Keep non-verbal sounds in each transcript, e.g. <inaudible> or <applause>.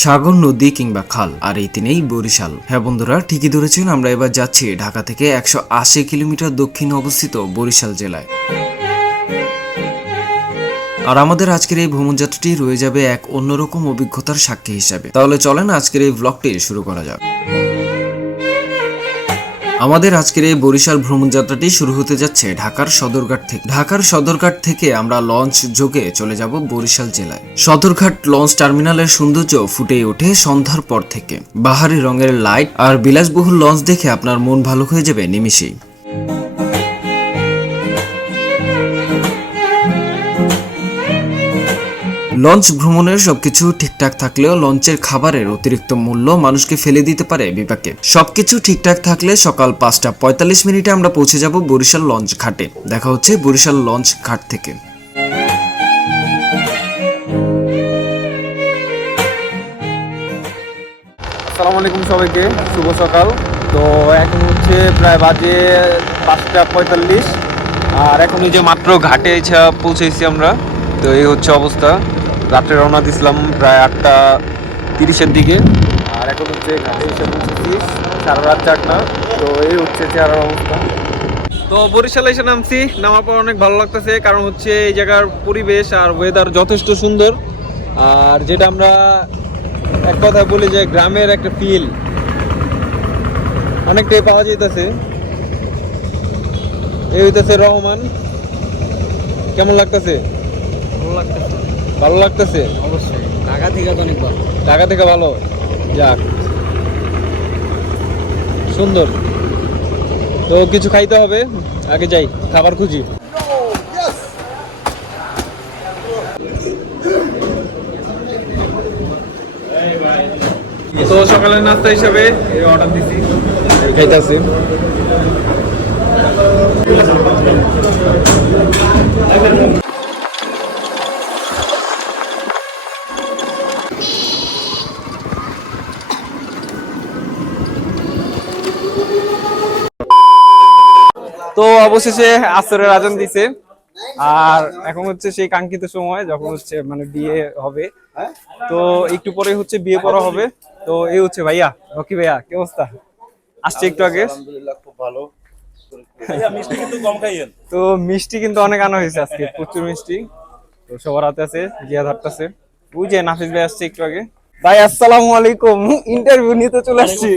সাগর নদী কিংবা খাল, আর এই তিনেই বরিশাল। হ্যাঁ বন্ধুরা, ঠিকই ধরেছেন, আমরা এবার যাচ্ছি ঢাকা থেকে একশো আশি কিলোমিটার দক্ষিণে অবস্থিত বরিশাল জেলায়। আর আমাদের আজকের এই ভ্রমণযাত্রাটি রয়ে যাবে এক অন্যরকম অভিজ্ঞতার সাক্ষী হিসাবে। তাহলে চলেন আজকের এই ব্লগটি শুরু করা যাক। আমাদের আজকের এই বরিশাল ভ্রমণ যাত্রাটি শুরু হতে যাচ্ছে ঢাকার সদরঘাট থেকে। ঢাকার সদরঘাট থেকে আমরা লঞ্চ যোগে চলে যাব বরিশাল জেলায়। সদরঘাট লঞ্চ টার্মিনালের সৌন্দর্য ফুটে ওঠে সন্ধ্যার পর থেকে। বাহারি রঙের লাইট আর বিলাসবহুল লঞ্চ দেখে আপনার মন ভালো হয়ে যাবে নিমিশেই লঞ্চ ভ্রমণের সবকিছু ঠিকঠাক থাকলেও লঞ্চের খাবারের অতিরিক্ত মূল্য মানুষকে ফেলে দিতে পারে বিপাকে। সবকিছু ঠিকঠাক থাকলে সকাল পাঁচটা পঁয়তাল্লিশ মিনিটে আমরা পৌঁছে যাব বরিশাল লঞ্চ ঘাটে। দেখা হচ্ছে বরিশাল লঞ্চ ঘাট থেকে। আসসালামু আলাইকুম সবাইকে, শুভ সকাল। তো এখন হচ্ছে প্রায় বাজে পাঁচটা পঁয়তাল্লিশ। আর এখন যে মাত্র ঘাটে এসে পৌঁছেছি আমরা, তো এই হচ্ছে অবস্থা। রাত্রে রওনা দিছিলাম প্রায় আটটা তিরিশের দিকে। আর এখন হচ্ছে ঘাটে এসে পৌঁছেছি। সারা রাত চারটা তো এই হচ্ছে চেহারার অবস্থা। তো বরিশালে এসে নামছি। নামার পর অনেক ভালো লাগতেছে কারণ হচ্ছে এই জায়গার পরিবেশ আর ওয়েদার যথেষ্ট সুন্দর। আর যেটা আমরা এক কথা বলি যে গ্রামের একটা ফিল অনেকটাই পাওয়া যাইতেছে। এই হইতেছে রহমান। কেমন লাগতেছে? ভালো লাগতেছে। ভালো লাগতেছে? অবশ্যই। ঢাকা থেকে অনেক ভালো। ঢাকা থেকে ভালো? যাক। সুন্দর। তো কিছু খাইতে হবে? আগে যাই খাবার খুঁজি। তো সকালের নাস্তা হিসেবে অর্ডার দিছি। খাইতেছি। তো অবশেষে আসরের আজান দিছে। আর এখন হচ্ছে সেই কাঙ্ক্ষিত সময় যখন হচ্ছে মানে বিয়ে হবে। তো একটু পরে হচ্ছে বিয়ে পড়া হবে। তো এই হচ্ছে ভাইয়া রকি ভাইয়া কি অবস্থা? আসছে একটু আগে। তো মিষ্টি কিন্তু অনেক আনা হয়েছে আজকে প্রচুর মিষ্টি। তো সবার হাতে আছে জিয়া ধরতেছে ওই যে নাফিস ভাই আসছে একটু আগে। ভাই আসসালামু আলাইকুম। ইন্টারভিউ নিতে চলে আসছি।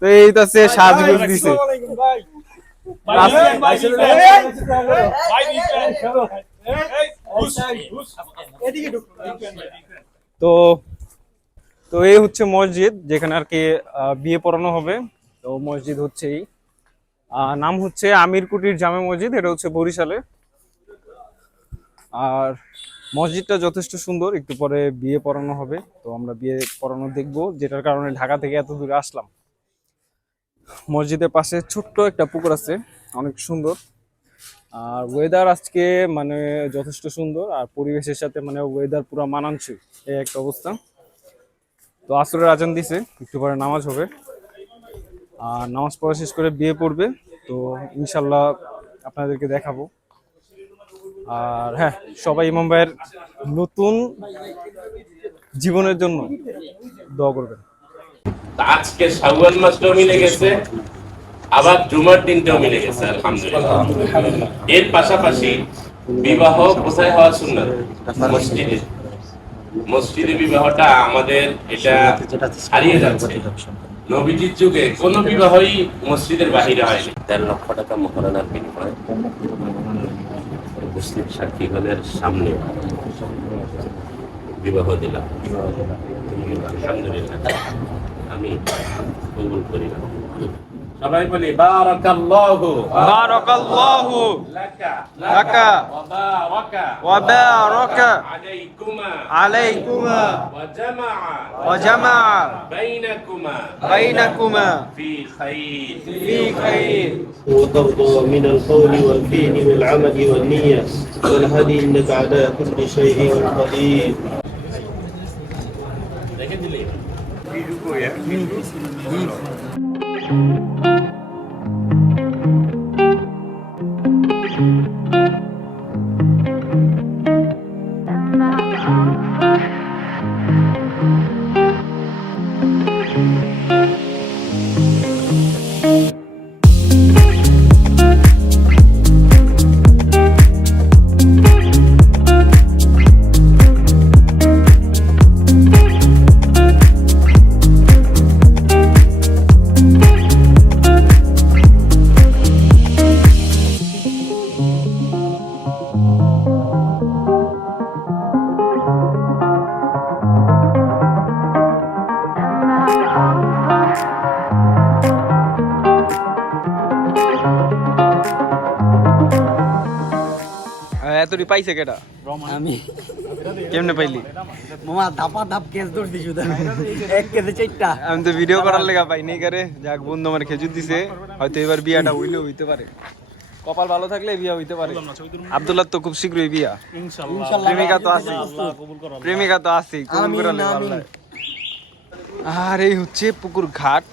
তো এই তো সে সাজগুজ দিছে তো তো এই হচ্ছে মসজিদ যেখানে আর কি আহ, বিয়ে পড়ানো হবে তো মসজিদ হচ্ছে এই আহ, নাম হচ্ছে আমির কুটির জামে মসজিদ এটা হচ্ছে বরিশালে আর মসজিদটা যথেষ্ট সুন্দর একটু পরে বিয়ে পড়ানো হবে তো আমরা বিয়ে পড়ানো দেখব যেটার কারণে ঢাকা থেকে এত দূরে আসলাম মসজিদের পাশে ছোট্ট একটা পুকুর আছে, অনেক সুন্দর। আর ওয়েদার আজকে মানে যথেষ্ট সুন্দর, আর পরিবেশের সাথে মানে ওয়েদার পুরো মানানসই, এই একটা অবস্থা। তো আসরের আজান দিছে, একটু পরে নামাজ হবে। আর নামাজ পড়া শেষ করে বিয়ে পড়বে, তো ইনশাল্লাহ আপনাদেরকে দেখাবো। আর হ্যাঁ সবাই ইমাম ভাইয়ের নতুন জীবনের জন্য দোয়া করবেন। আজকে শাওয়াল মাসটাও মিলে গেছে আবার জুমার দিনটাও মিলে গেছে আলহামদুলিল্লাহ। এর পাশাপাশি বিবাহ কোথায় হওয়া সুন্নাত? মসজিদে। মসজিদে বিবাহটা আমাদের এটা হারিয়ে যাচ্ছে। নবীজির যুগে কোন বিবাহই মসজিদের বাহিরে হয়নি। দেড় লক্ষ টাকা মহারানার বিনিময়ে মুসলিম সাক্ষীগণের সামনে বিবাহ দিলাম। আলহামদুলিল্লাহ। আমি কবুল করিলাম সবাই বলি বারাকাল্লাহু বারাকাল্লাহু লাকা লাকা ওয়া বারাকা ওয়া বারাকা আলাইকুমা আলাইকুমা ওয়া জামাআ ওয়া জামা বাইনাকুমা বাইনাকুমা ফি খাইর ফি খাইর وترضى من القول والفعل والعمل والنية والهدي إنك على كل شيء قدير yeah. Mm. Mm. পাইছে কেটা আমি। কেমনে পাইলি? মামা ধাপা ধাপ কেস শুধু। এক কেসে চারটা। আমি তো ভিডিও করার লেগা পাইনি কারে। যাক বন্ধু আমার খেজুর দিছে। হয়তো এবার বিয়াটা হইলেও হইতে পারে। কপাল ভালো থাকলে বিয়া হইতে পারে। আব্দুল্লাহ তো খুব শীঘ্রই বিয়া। প্রেমিকা তো আছে প্রেমিকা তো আছে কবুল করে। আর এই হচ্ছে পুকুর ঘাট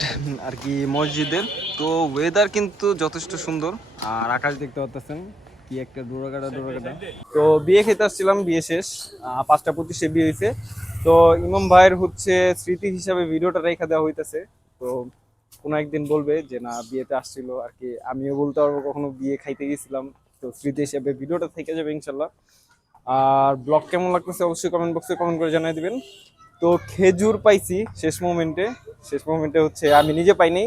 আর কি মসজিদের। তো ওয়েদার কিন্তু যথেষ্ট সুন্দর। আর আকাশ দেখতে পাচ্ছেন কি একটা দৌড়াকাটা দৌড়াকাটা তো বিয়ে খেতে আসছিলাম, বিয়ে শেষ। পাঁচটা পঁচিশে বিয়ে হয়েছে তো ইমাম ভাইয়ের হচ্ছে স্মৃতি হিসাবে ভিডিওটা রেখা দেওয়া হইতেছে। তো কোনো একদিন বলবে যে, না, বিয়েতে আসছিল আর কি। আমিও বলতে পারব, কখনো বিয়ে খাইতে গেছিলাম। তো স্মৃতি হিসাবে ভিডিওটা থেকে যাবে ইনশাল্লাহ আর ব্লগ কেমন লাগতেছে অবশ্যই কমেন্ট বক্সে কমেন্ট করে জানিয়ে দিবেন। তো খেজুর পাইছি শেষ মোমেন্টে। শেষ মোমেন্টে হচ্ছে আমি নিজে পাইনি।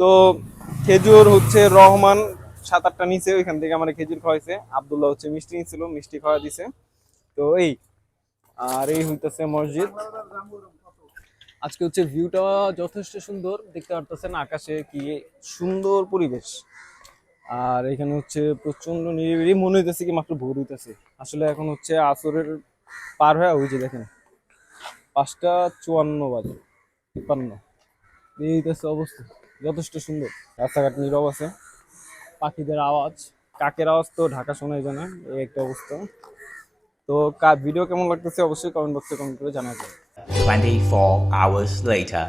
তো খেজুর হচ্ছে রহমান সাত আটটা নিচে ওইখান থেকে আমার খেজুর খাওয়াইছে। আবদুল্লাহ হচ্ছে মিষ্টি নিছিল, মিষ্টি খাওয়া দিছে। তো এই, আর এই হইতেছে মসজিদ। আজকে হচ্ছে ভিউটা যথেষ্ট সুন্দর, দেখতে পারতেছেন আকাশে কি সুন্দর পরিবেশ। আর এখানে হচ্ছে প্রচণ্ড নিরিবিলি, মনে হইতেছে কি মাত্র ভোর হইতেছে। আসলে এখন হচ্ছে আসরের পার হয়ে, ওই যে দেখেন, পাঁচটা চুয়ান্ন বাজে, তিপ্পান্ন। এই হইতেছে অবস্থা, যথেষ্ট সুন্দর। রাস্তাঘাট নীরব আছে। পাখিদের আওয়াজ, কাকের আওয়াজ তো ঢাকা শোনাই না, এই একটা অবস্থা তো ভিডিও কেমন লাগতেছে অবশ্যই কমেন্ট বক্সে কমেন্ট করে জানাবেন 24 hours later.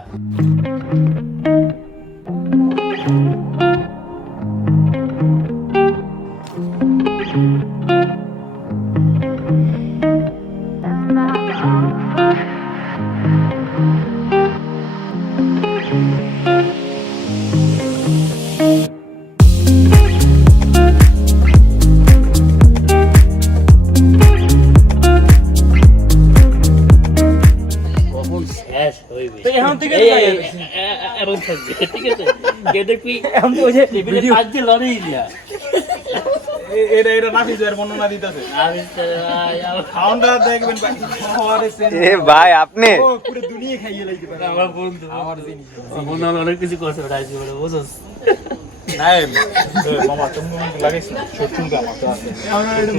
কে টেবিলে পাঁচ দিয়ে লড়েই এটা এটা নাফিজের বর্ণনা দিতেছে আমি তো ভাই, আমার- খাওয়ানটা দেখবেন এ ভাই আপনি আমার বন্ধু আমার বন্ধু অনেক কিছু করছে ওটা আজকে বলে বুঝছস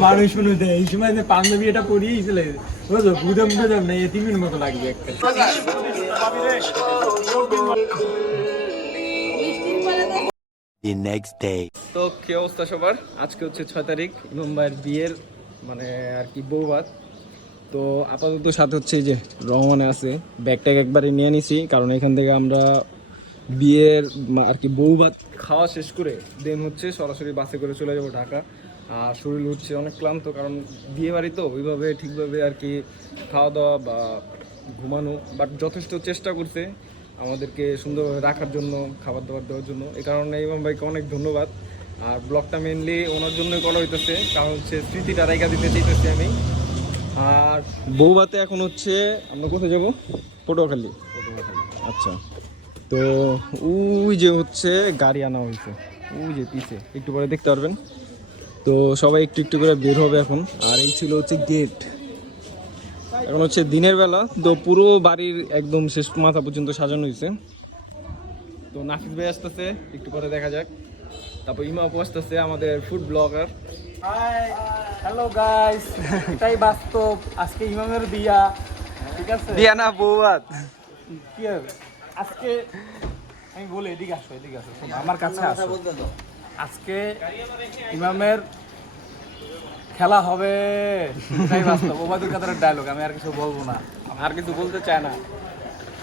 মানুষ শুনে দেয় এই সময় যে পাঞ্জাবি এটা পরিয়েই চলে বুঝো গুদম গুদম না তিমির মতো লাগবে একটা The next day. তো কি অবস্থা সবার? আজকে হচ্ছে ছয় তারিখ ইমাম ভাইয়ের বিয়ের মানে আর কি বৌভাত। তো আপাতত সাথে হচ্ছে যে রহমানে আছে ব্যাগ ট্যাগ একবারে নিয়ে নিছি, কারণ এখান থেকে আমরা বিয়ের আর কি বৌভাত খাওয়া শেষ করে, দেন হচ্ছে সরাসরি বাসে করে চলে যাব ঢাকা। আর শরীর হচ্ছে অনেক ক্লান্ত, কারণ বিয়ে বাড়ি তো, ওইভাবে ঠিকভাবে আর কি খাওয়া দাওয়া বা ঘুমানো বাট যথেষ্ট চেষ্টা করছে। আমাদেরকে সুন্দরভাবে রাখার জন্য খাবার দাবার দেওয়ার জন্য। এই কারণে ইমাম ভাইকে অনেক ধন্যবাদ। আর ব্লগটা মেনলি ওনার জন্যই করা হইতেছে কারণ হচ্ছে স্মৃতিটা রাইকা দিতে চাইতেছি আমি। আর বৌভাতে এখন হচ্ছে আমরা কোথায় যাব? পটুয়াখালী। আচ্ছা। তো ওই যে হচ্ছে গাড়ি আনা হয়েছে ওই যে পিছে একটু পরে দেখতে পারবেন। তো সবাই একটু একটু করে বের হবে এখন। আর এই ছিল হচ্ছে গেট এখন হচ্ছে দিনের বেলা তো পুরো বাড়ির একদম শেষ মাথা পর্যন্ত সাজানো হয়েছে। তো নাফিস ভাই আসতেছে একটু পরে দেখা যাক। তারপর ইমা আপু আসতেছে আমাদের ফুড ব্লগার হ্যালো গাইস এটাই বাস্তব আজকে ইমামের বিয়া ঠিক আছে? বিয়ানা বৌবাত কি হবে? আজকে আমি বলি এদিকে আসো এদিকে আসো আমার কাছে আসো। আজকে ইমামের খেলা হবে। এটাই বাস্তব। ওবায়দুল কাদের ডায়লগ আমি আর কিছু বলব না। আর কিছু বলতে চায় না।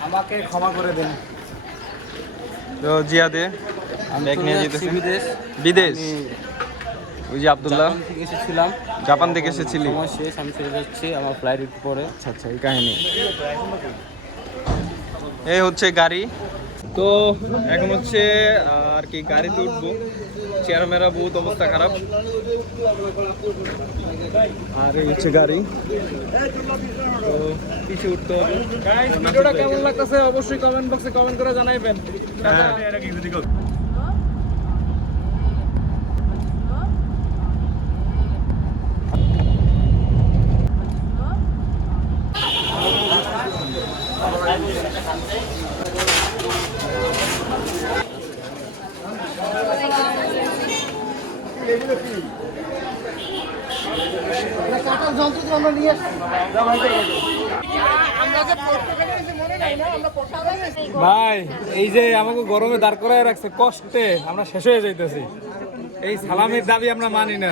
আমাকে ক্ষমা করে দেন। তো জিয়াদে ব্যাগ নিয়ে যেতেছে। বিদেশ। ওই যে আব্দুল্লাহ। থেকে এসেছিলাম। জাপান থেকে এসেছিলি? সময় শেষ আমি চলে যাচ্ছি আমার ফ্লাইট পরে আচ্ছা আচ্ছা এই কাহিনী। এই হচ্ছে গাড়ি। তো এখন হচ্ছে আর কি গাড়িতে উঠবো। চেয়ার মেরা বহুত অবস্থা খারাপ। আর এই হচ্ছে গাড়ি। তো পিছিয়ে উঠতে হবে। ভিডিওটা কেমন লাগতেছে অবশ্যই কমেন্ট বক্সে কমেন্ট করে জানাইবেন। ভাই এই যে আমাকে গরমে দাঁড় করায় রাখছে কষ্টে আমরা শেষ হয়ে যাইতেছি এই সালামের দাবি আমরা মানি না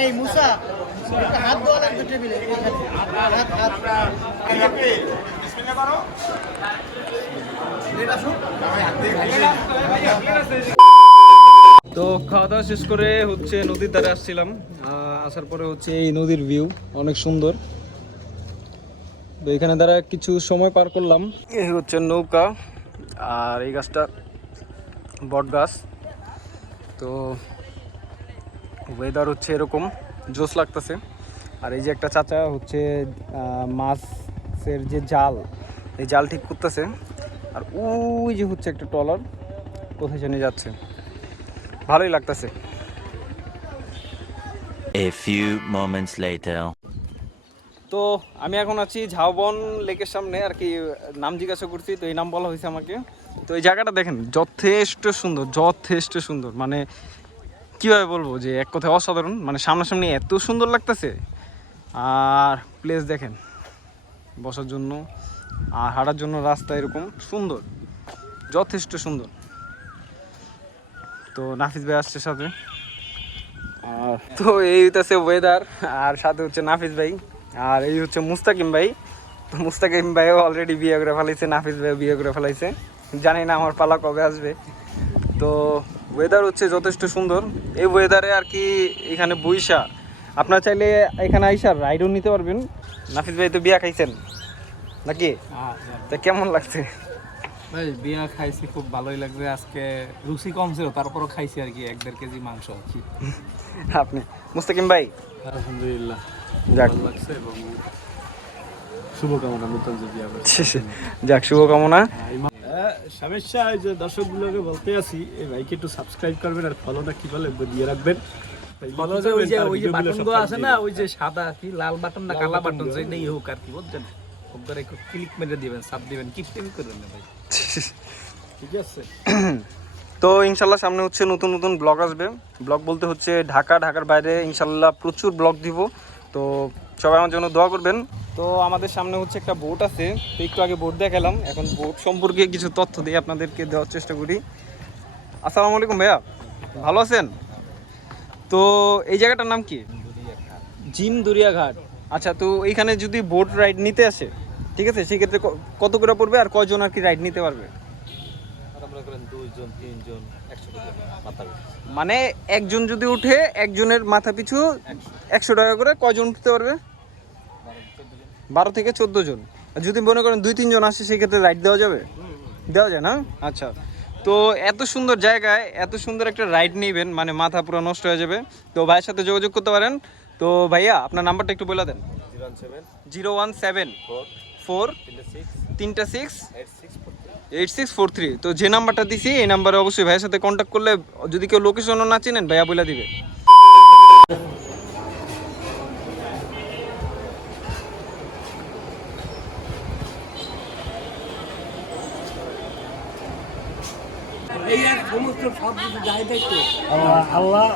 এই মুসা হাত দেওয়া লাগবে টেবিলে হাত হাত তো খাওয়া দাওয়া শেষ করে হচ্ছে নদীর ধারে আসছিলাম। আহ, আসার পরে হচ্ছে এই নদীর ভিউ অনেক সুন্দর। তো এখানে দ্বারা কিছু সময় পার করলাম। এই হচ্ছে নৌকা আর এই গাছটা বট গাছ। তো ওয়েদার হচ্ছে এরকম জোস লাগতেছে। আর এই যে একটা চাচা হচ্ছে আহ, মাছের যে জাল এই জাল ঠিক করতেছে। আর ওই যে হচ্ছে একটা ট্রলার কোথায় জানি যাচ্ছে। ভালোই লাগতেছে। A few moments later. তো আমি এখন আছি ঝাউবন লেকের সামনে, আর কি নাম জিজ্ঞাসা করছি, তো এই নাম বলা হয়েছে আমাকে। তো এই জায়গাটা দেখেন, যথেষ্ট সুন্দর যথেষ্ট সুন্দর। মানে কীভাবে বলব যে এক কথায় অসাধারণ মানে সামনাসামনি এত সুন্দর লাগতেছে। আর প্লেস দেখেন, বসার জন্য আর হাঁটার জন্য রাস্তা এরকম সুন্দর, যথেষ্ট সুন্দর। তো নাফিস ভাই আসছে সাথে। আর তো এই হইতেছে ওয়েদার আর সাথে হচ্ছে নাফিস ভাই। আর এই হচ্ছে মুস্তাকিম ভাই। তো মুস্তাকিম ভাইও অলরেডি বিয়ে করে ফেলাইছে নাফিস ভাইও বিয়ে করে ফেলাইছে। জানি না আমার পালা কবে আসবে। তো ওয়েদার হচ্ছে যথেষ্ট সুন্দর। এই ওয়েদারে আর কি এখানে বইসা আপনার চাইলে এখানে আইসা রাইডও নিতে পারবেন। নাফিস ভাই তো বিয়া খাইছেন? নাকি? তা কেমন লাগছে? ভাই বিয়া খাইছি খুব ভালোই লাগবে আজকে রুচি কম ছিল তারপরও খাইছি আর কি এক দেড় কেজি মাংস। আর কি আপনি মুস্তাকিম ভাই? আলহামদুলিল্লাহ। <laughs> যাক। শুভকামনা নতুন যাক সমস্যা যে দর্শকগুলোকে বলতে আছি এই ভাইকে একটু সাবস্ক্রাইব করবেন আর ফলোটা কি বলে দিয়ে রাখবেন। ফলো যে ওই যে ওই যে বাটনগুলো আছে না ওই যে সাদা কি লাল বাটন না কালা বাটন যেটাই হোক আর কি বুঝছেন? ওদের একটু ক্লিক মেরে দিবেন সাব দিবেন কি টিম করবেন না ভাই। <laughs> ঠিক আছে। <clears throat> তো ইনশাল্লাহ সামনে হচ্ছে নতুন নতুন ব্লগ আসবে। ব্লগ বলতে হচ্ছে ঢাকা ঢাকার বাইরে ইনশাল্লাহ প্রচুর ব্লগ দিব। তো সবাই আমার জন্য দোয়া করবেন। তো আমাদের সামনে হচ্ছে একটা বোট আছে তো একটু আগে বোট দেখালাম। এখন বোট সম্পর্কে কিছু তথ্য দিয়ে আপনাদেরকে দেওয়ার চেষ্টা করি। আসসালামু আলাইকুম ভাইয়া ভালো আছেন? তো এই জায়গাটার নাম কি? জিম দরিয়া ঘাট আচ্ছা তো এইখানে যদি বোট রাইড নিতে আসে ঠিক আছে সেক্ষেত্রে ক- কত করে পড়বে আর কয়জন আর কি রাইড নিতে পারবে? মানে একজন যদি উঠে একজনের মাথা পিছু একশো টাকা করে কয়জন উঠতে পারবে? বারো থেকে চোদ্দ জন। যদি মনে করেন দুই তিনজন আসে সেক্ষেত্রে রাইড দেওয়া যাবে? দেওয়া যায় না? আচ্ছা। তো এত সুন্দর জায়গায় এত সুন্দর একটা রাইড নেবেন মানে মাথা পুরো নষ্ট হয়ে যাবে। তো ভাইয়ের সাথে যোগাযোগ করতে পারেন। তো ভাইয়া আপনার নাম্বারটা একটু বলে দেন। Zero one seven. ফোর। তিনটা six eight six four three তো যে নাম্বারটা দিছি এই নাম্বারে অবশ্যই ভাইয়ের সাথে কন্ট্যাক্ট করলে যদি কেউ লোকেশনও না চিনেন ভাইয়া বলে দিবে। আল্লাহ আল্লাহ